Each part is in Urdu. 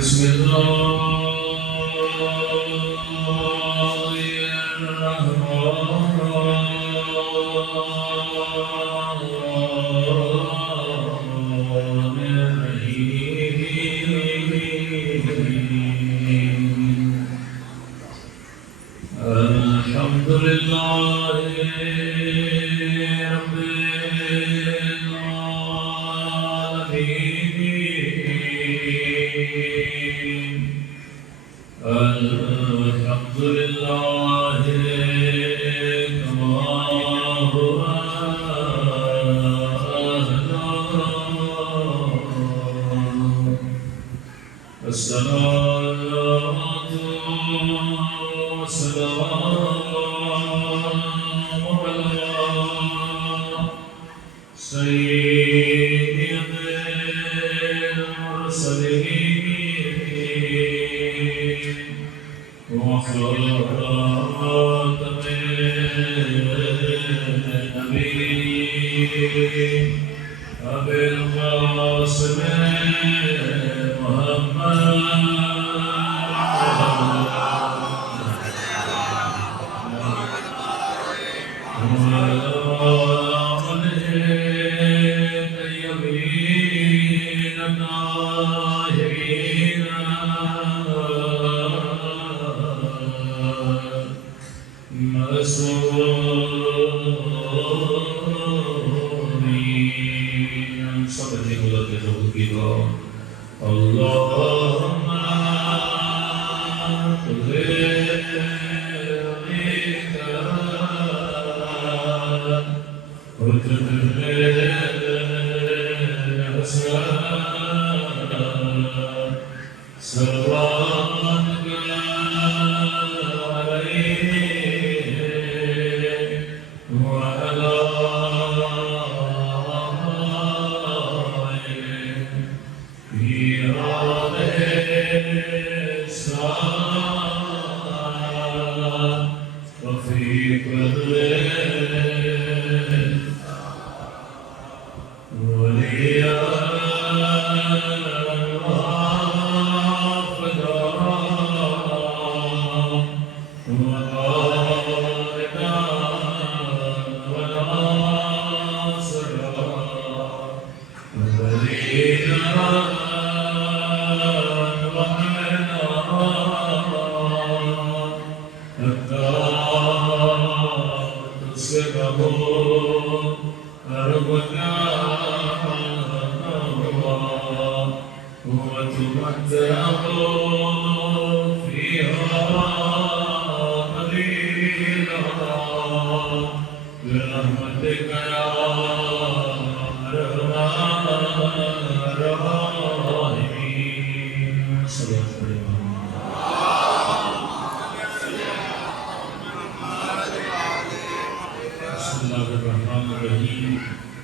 بسم الله الرحمن الرحيم الحمد لله رب العالمين الحمد لله كما هو أهلا الصلاة والسلام على سيد المرسلين وخاتم النبيين أبي القاسم اللهم صل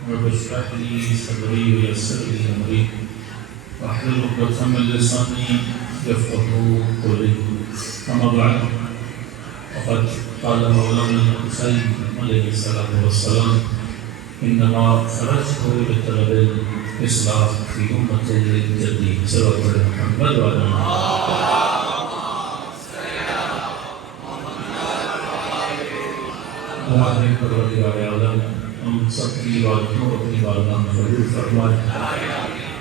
رب اشرح لي صدري ويسر لي امري واحلل عقدة من لساني يفقهوا قولي اما بعد فقد قال مولانا الحسين عليه الصلاه والسلام انما خرجت لطلب الاصلاح في امه جدي صلى محمد وعلى ہمارے پروردگار عالم ہم سب کی عبادتوں کو اپنی بارگاہ میں قبول فرمائے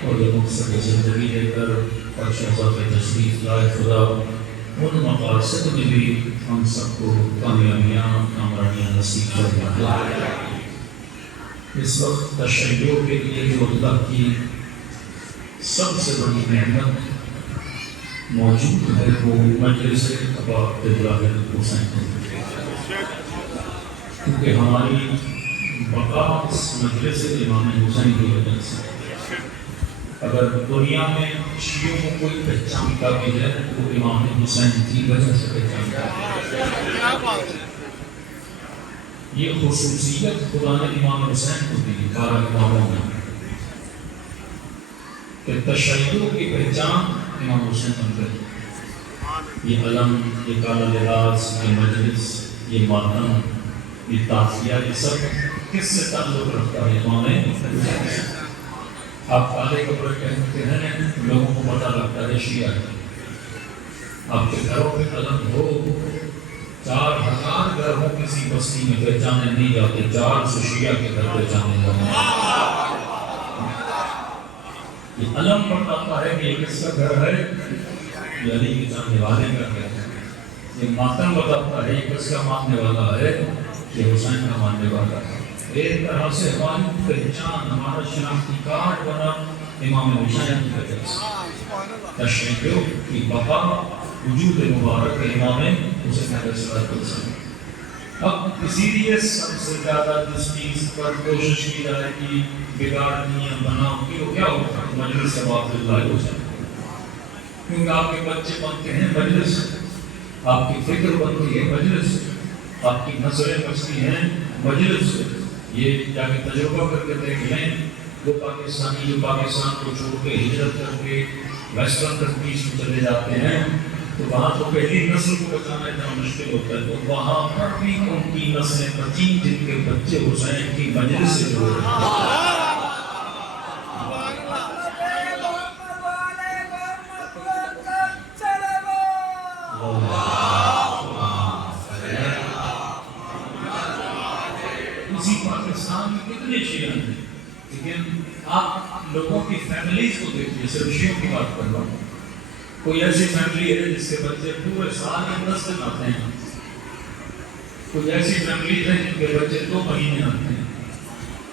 اور یہ مقصد زندگی لے کر اور شہزاد تشریف لائے خدا ان مقاصد میں بھی ہم سب کو کامیابیاں کامرانیاں نصیب فرمائے۔ اس وقت تشیع کے لیے جو اللہ کی سب سے بڑی نعمت موجود ہے وہ مجلس ابا ابراہیم حسین ہے، کیونکہ ہماری بقا اس مجلس امام حسین کی وجہ سے۔ اگر دنیا میں شیعوں کو کوئی پہچانتا بھی ہے تو امام حسین کی وجہ سے پہچانتا ہے۔ یہ خصوصیت خدا نے امام حسین کو دی 12 اماموں میں کہ تشیع کی پہچان امام حسین بن گئی۔ یہ علم، یہ کالا لباس، یہ مجلس، یہ ماتم، یہ تعزیہ، یہ سب کس سے تعلق رکھتا ہے؟ امام حسین۔ آپ کالے کپڑے پہنتے ہیں لوگوں کو پتہ لگتا ہے شیعہ ہے. آپ کے گھروں پہ قلم ہو 4000 گھر ہو کسی بستی میں پہچانے نہیں جاتے, 400 شیعہ کے گھر پہچانے جاتے ہیں. یہ علم بتاتا ہے کہ یہ کس کا گھر ہے, یہ علی کے جاننے والے کا گھر ہے. یہ ماتم بتاتا ہے یہ کس کا ماننے والا ہے, یہ حسین کا ماننے والا ہے. ایک طرح سے ہماری پہچان, ہمارا شناختی کارڈ بنا امام حسین کی وجہ سے. تشریح کی بقا وجود مبارک امام حسین علیہ السلام. اب اسی لیے سب سے زیادہ جس چیز پر کوشش کی جائے گی بگاڑنی یا بناؤ کی, وہ کیا ہوتا ہے؟ مجلس عباد اللہ حسین. کیونکہ آپ کے بچے بنتے ہیں مجلس, آپ کی فکر بنتی ہے مجلس, آپ کی نظریں بچتی ہیں مجلس. یہ جا کے تجربہ کر کے دیکھ لیں, وہ پاکستانی جو پاکستان کو چھوڑ کے ہجرت کر کے ویسٹرن کنٹریز میں چلے جاتے ہیں, تو وہاں تو پہلی نسل کو بچانا اتنا مشکل ہوتا ہے, تو وہاں پر بھی ان کی نسلیں بچی جن کے بچے حسین کی مجلس سے جڑے ہیں. اسی پاکستان میں کتنے شیعہ ہیں, لیکن آپ لوگوں کی فیملیز کو دیکھیے. صرف شیعوں کی بات کر رہا ہوں. کوئی ایسی فیملی ہے جس کے بچے پورے سال میں 10 دن آتے ہیں, کوئی ایسی فیملیز ہیں جن کے بچے 2 مہینے آتے ہیں,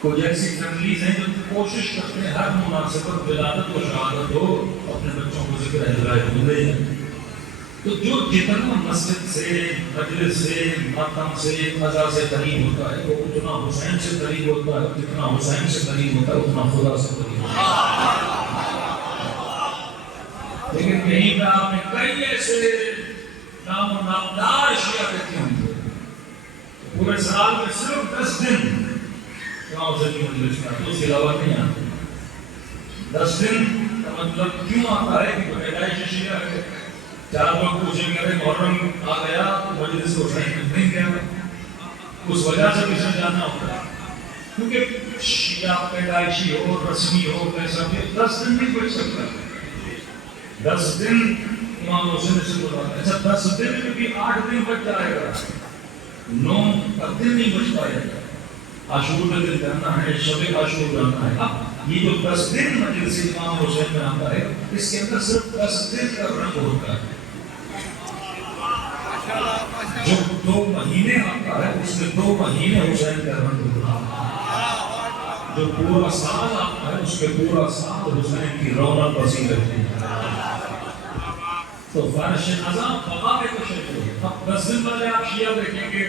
کوئی ایسی فیملیز ہیں جو کوشش کرتے ہیں ہر مناسبت ولادت و شہادت ہو اپنے بچوں کو ذکر اہل ملے. تو جو جتنا مسجد سے, مجلس سے, ماتم سے, قضا سے قریب ہوتا ہے وہ اتنا حسین سے قریب ہوتا ہے, جتنا حسین سے قریب ہوتا ہے اتنا خدا سے قریب ہوتا ہے. لیکن یہیں پہ آپ نے کئی ایسے نام و نامدار شیعہ دیکھے ہوں گے پورے سال میں صرف 10 دن امام حسین کی مجلس میں آتے, اس کے علاوہ نہیں آتے. 10 دن کا مطلب کیوں آتا ہے کہ پیدائش شیعہ ہے. 4 لوگ پوچھیں گے محرم آ گیا تو مجلس کو حسین میں نہیں گیا, اس وجہ سے کسی جاننا ہوتا ہے. کیونکہ شیعہ پیدائشی ہو, رسمی ہو, کیسا بھی 10 دن نہیں بچ سکتا. 10 دن امام حسین سے بولا. اچھا 10 دن میں بھی 8 دن بچ جائے گا, 9 دن نہیں بچ پائے گا. عاشور کا دن جانا ہے, شب عاشور جانا ہے. اب یہ جو 10 دن مجلس امام حسین میں آتا ہے, اس کے اندر صرف 10 دن کا رنگ ہوتا ہے. جو 2 مہینے آتا ہے اس میں 2 مہینے حسین کا رنگ ہوتا ہے. جو پورا سال آتا ہے اس کے پورا سال حسین کی رونق بسی رہتی ہے. تو فرش نظام بقا کے تشریح ہے. اب 10 دن والے آپ شیعہ دیکھیں گے,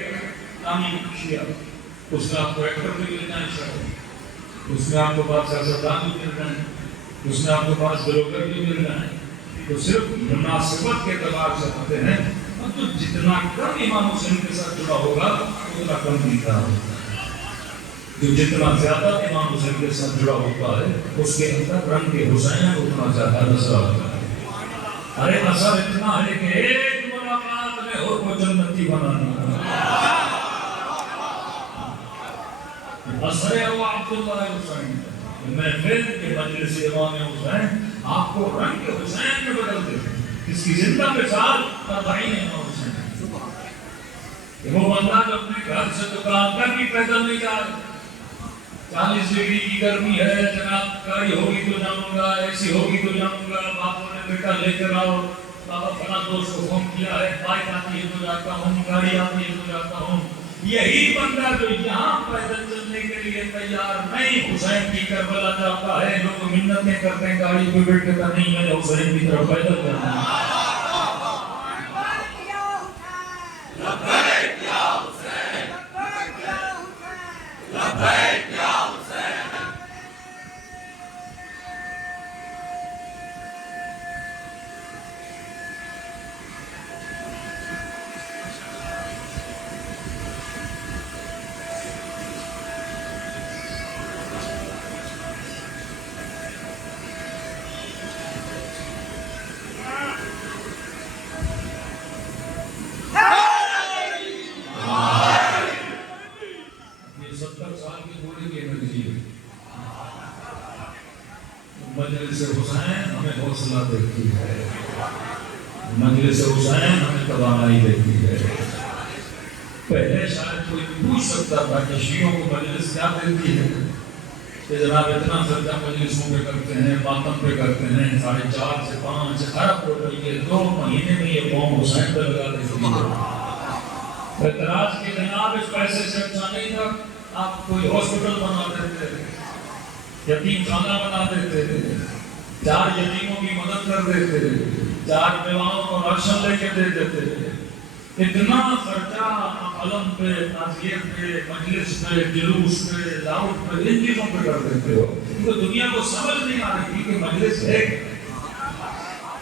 نامی شیعہ, اس میں آپ کو ایکٹر بھی مل جائیں شاید, اس میں آپ کو پاس سیاستدان بھی مل رہے ہیں, اس میں آپ کو پاس بلوگر بھی مل رہے ہیں. تو صرف مناسبت کے اعتبار سے ہوتے ہیں. تو جتنا کم امام حسین کے ساتھ جڑا ہوگا اتنا کم ملتا ہوگا, جو جتنا زیادہ امام حسین کے ساتھ جڑا ہوتا ہے اس کے اندر رنگ حسین اتنا زیادہ نظر آتا ہے. ارے اثر اتنا ہے کہ ایک ملاقات میں اور کو جنتی بنانا. اثر ہے وہ عبداللہ حسین محفل کے مجلس امام حسین آپ کو رنگ حسین میں بدل دیتے ہیں. اس کی زندہ مثال تابعین امام حسین. وہ بندہ جو اپنے گھر سے دکان تک بھی پیدل نہیں جا رہا, 40 ڈگری کی گرمی ہے, جناب گاڑی ہوگی تو جاؤں گا, ایسی ہوگی تو جاؤں گا, باپوں نے بیٹا لے کر آؤ, بابا فلاں دوست کو فون کیا ہے, بائک آتی ہے تو جاتا ہوں, گاڑی آتی ہے تو جاتا ہوں. یہی بندہ جو یہاں پیدل چلنے کے لیے تیار نہیں حسین کی کربلا جاتا ہے, لوگ منتیں کرتے ہیں گاڑی پہ بیٹھ کر, نہیں میں حسین کی طرف پیدل کرنا ہے. حسین ہمیں حوصلہ دیتی ہے، مجلس حسین ہمیں توانائی دیتی ہے۔ پہلے شاید کوئی پوچھ سکتا تھا کہ شیعوں کو مجلس کیا دیتی ہے کہ جناب اتنا خرچہ مجلسوں پہ کرتے ہیں، ماتم پہ کرتے ہیں، 4.5 سے 5 ارب روپے 2 مہینے میں یہ قوم حسین پہ لگا دیتی ہے۔ اعتراض کے جناب اس پیسے سے اچھا نہیں تھا آپ کوئی ہاسپٹل بنا دیتے، یتیم خانہ بنا دیتے، 4 یتیموں کی مدد کر دیتے، 4 بیواؤں کو راشن لے کے دے دیتے۔ اتنا خرچہ علم پہ، تعزیت پہ، مجلس پہ، جلوس پہ، لاؤڈ پہ، ان چیزوں پہ کر دیتے ہو، کیونکہ دنیا کو سمجھ نہیں آ رہی تھی کہ مجلس ہے۔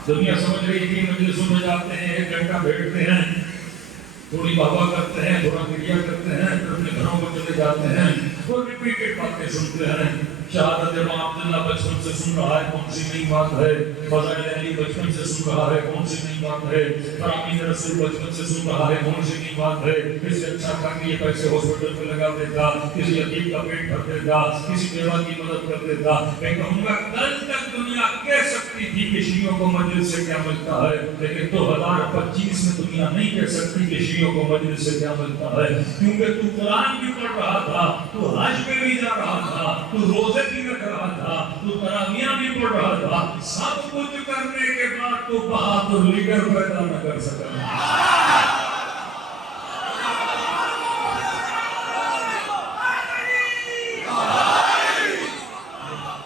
دنیا سمجھ رہی تھی مجلسوں میں جاتے ہیں، 1 گھنٹہ بیٹھتے ہیں، تھوڑی بابا کرتے ہیں، تھوڑا کریا کرتے ہیں، پھر اپنے گھروں کو چلے جاتے ہیں اور ریپیٹڈ باتیں سنتے ہیں۔ شہادت امام عبداللہ بچپن سے سن رہا ہے، کون سی نئی بات ہے؟ فضائل علی بچپن سے سن رہا ہے، کون سی نئی بات ہے؟ فرامین رسول بچپن سے سن رہا ہے، کون سی نئی بات ہے؟ اس سے اچھا تھا کہ یہ پیسے ہاسپٹل پہ لگا دیتا، کسی یتیم کا پیٹ بھر دیتا، کسی بیوہ کی مدد کر دیتا۔ میں کہوں گا کل تک دنیا کہہ سکتی تھی کہ شیعوں کو مجلس سے کیا ملتا ہے، لیکن 2025 میں دنیا نہیں کہہ سکتی کہ شیعوں کو مجلس سے کیا ملتا ہے، کیونکہ تو قرآن بھی پڑھ رہا تھا، تو حج پہ بھی جا رہا تھا، تو روزے بھی رکھ رہا تھا، تو تراویحاں بھی پڑھ رہا تھا، سب کچھ کرنے کے بعد تو بہادر لیڈر پیدا نہ کر سکا۔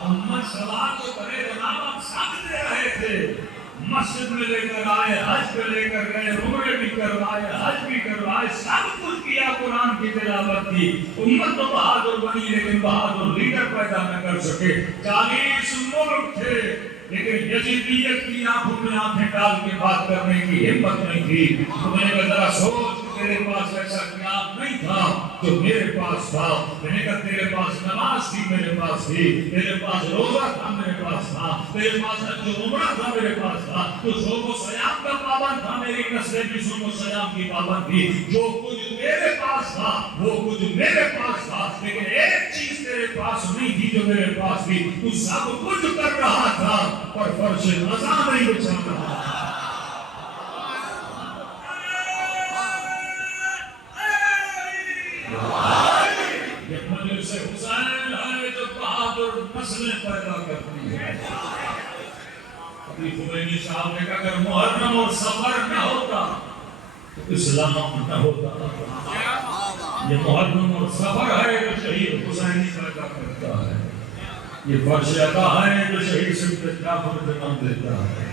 امت سوال تو کرے جناب، آپ ساتھ دے رہے تھے، مسجد میں لے کر آئے، حج پہ لے کر گئے، عمرے بھی کروائے، حج بھی کروائے، سب کچھ کیا، قرآن کی تلاوت کی۔ امت تو بہادر بنی لیکن بہادر لیڈر پیدا نہ کر سکے۔ 40 ملک تھے لیکن یزیدیت کی آنکھوں میں آنکھیں ڈال کے بات کرنے کی ہمت نہیں تھی۔ تو میں نے کہا ذرا سوچ، تیرے پاس ایسا کیا نہیں تھا جو میرے پاس تھا۔ میں نے کہا تیرے پاس نماز تھی، میرے پاس تھی، تیرے پاس روزہ تھا، میرے پاس تھا، تیرے پاس حج و عمرہ تھا، میرے پاس تھا، تو صوم و سیام کا پابند تھا، میری نسلیں بھی صوم و سیام کی پابند تھی۔ جو کچھ تیرے پاس تھا وہ کچھ میرے پاس تھا، لیکن ایک چیز تیرے پاس نہیں تھی جو میرے پاس تھی، تو سب کچھ کر رہا تھا پر فرش رضا نہیں بچھا رہا۔ یہ مجلس حسین ہے جو بہادر نسلیں پیدا کرتی ہے۔ ابھی خمینی صاحب نے کہا اگر محرم اور صفر نہ ہوتا تو اسلام نہ ہوتا۔ یہ محرم اور صفر ہے جو شہید حسینی پیدا کرتا ہے، یہ فرش عطا ہے جو شہید سید جعفر جنم دیتا ہے،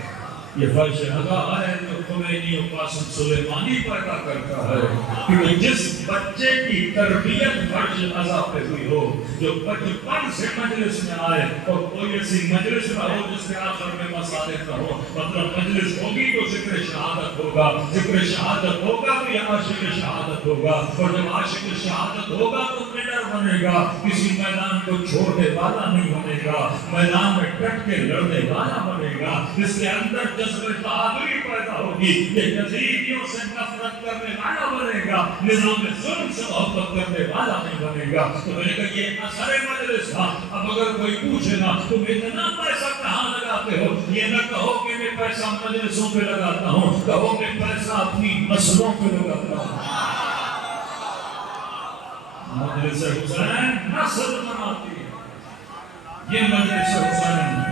یہ فرش عطا ہے جو خمینی و قاسم سلیمانی پیدا کرتا ہے۔ کیونکہ جس بچے کی تربیت فرش عطا پہ ہوئی ہو، جو بچپن سے مجلس میں آئے، اور کوئی ایسی مجلس نہ ہو جس کے آخر میں مسالے نہ ہو، مطلب مجلس ہوگی تو ذکر شہادت ہوگا، ذکر شہادت ہوگا تو یہ عاشق شہادت ہوگا، اور جب عاشق شہادت ہوگا تو لیڈر بنے گا، کسی میدان کو چھوڑنے والا نہیں بنے گا، میدان میں ڈٹ کے لڑنے والا بنے گا، جس کے اندر جذبہ بہادری پیدا ہوگی، یہ یزیدیوں سے نفرت کرنے والا بنے گا، نظام ظلم سے محبت کرنے والا نہیں بنے گا۔ تو میں نے کہا یہ اثر مجلس تھا۔ اب اگر کوئی پوچھے نا تم اتنا پیسہ کہاں لگاتے ہو، یہ نہ کہو کہ میں پیسہ مجلسوں پہ لگاتا ہوں، کہو کہ پیسہ اپنی نسلوں پہ لگاتا ہوں۔ مجلس حسین نسل بناتی ہے، یہ مجلس حسین